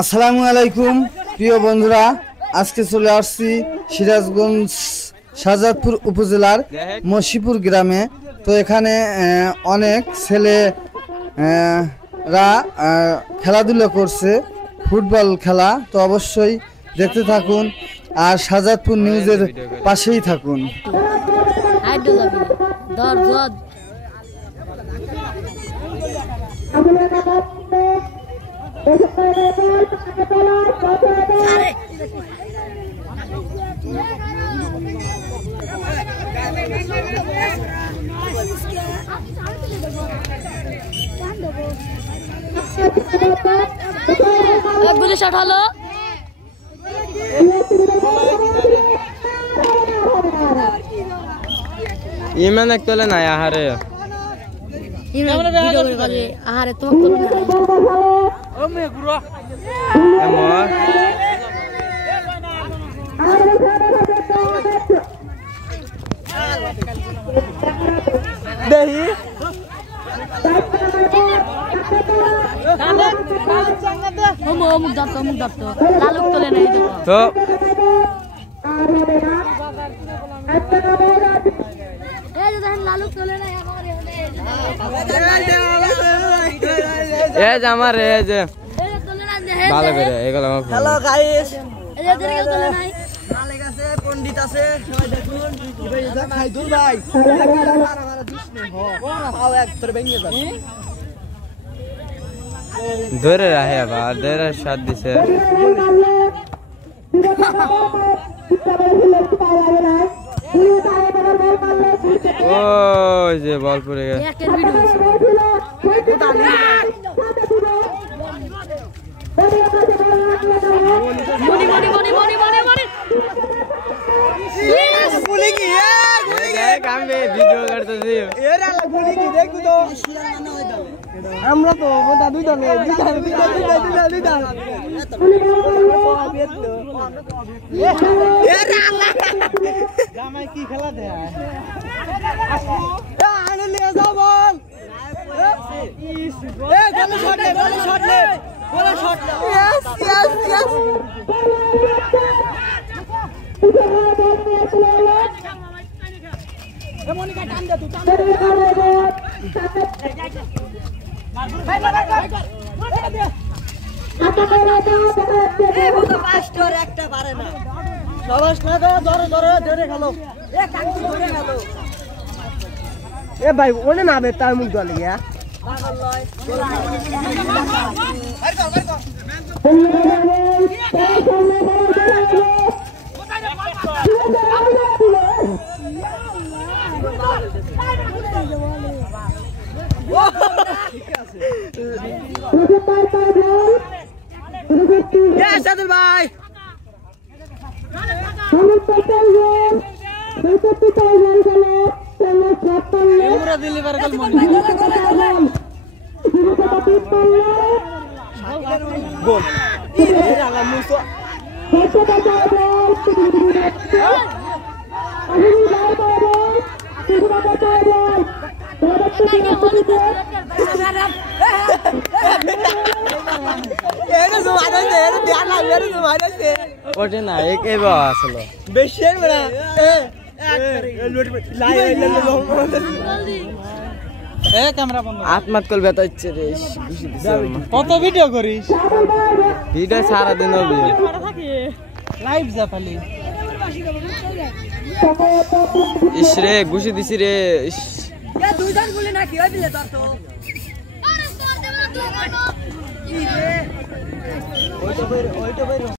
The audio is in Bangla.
আসসালামু আলাইকুম প্রিয় বন্ধুরা, আজকে চলে আসছি সিরাজগঞ্জ শাহজাদপুর উপজেলার মসিপুর গ্রামে। তো এখানে অনেক ছেলেরা খেলাধুলা করছে, ফুটবল খেলা। তো অবশ্যই দেখতে থাকুন আর শাহজাদপুর নিউজের পাশেই থাকুন। গুলি শট হলো। ইমান এক তোলে নাই আহারে আহারে তোমাকে দেহি অমুক দত্ত লালুক তোলে নাই তো লালুক তোলে নাই আমার ভালো করে এগুলো। হ্যালো গাইস, তোলে নাই মালিক আছে, পণ্ডিত আছে, সবাই দেখুন। খাইদুল ভাই ধরে রাখে আবার ধরে সাত দিছে। ও যে বল পড়ে গেছে। আমরা তো দুই দলে কি খেলা দেয় যাও বল। একটা পারে না, ধরে খেলো। এ ভাই ওনে না তার মুখ দলে গিয়া সাদুল ভাই ওঠে না এবার আসলো বেশি আত্মাত কল ব্যথা হচ্ছে রে। কত ভিডিও করিস? ভিডিও সারাদিন হবে লাইভ যাতালি। ইস রে ঘুষি দিছি রে। দুইজন গুলি না কি হইলে তোর তো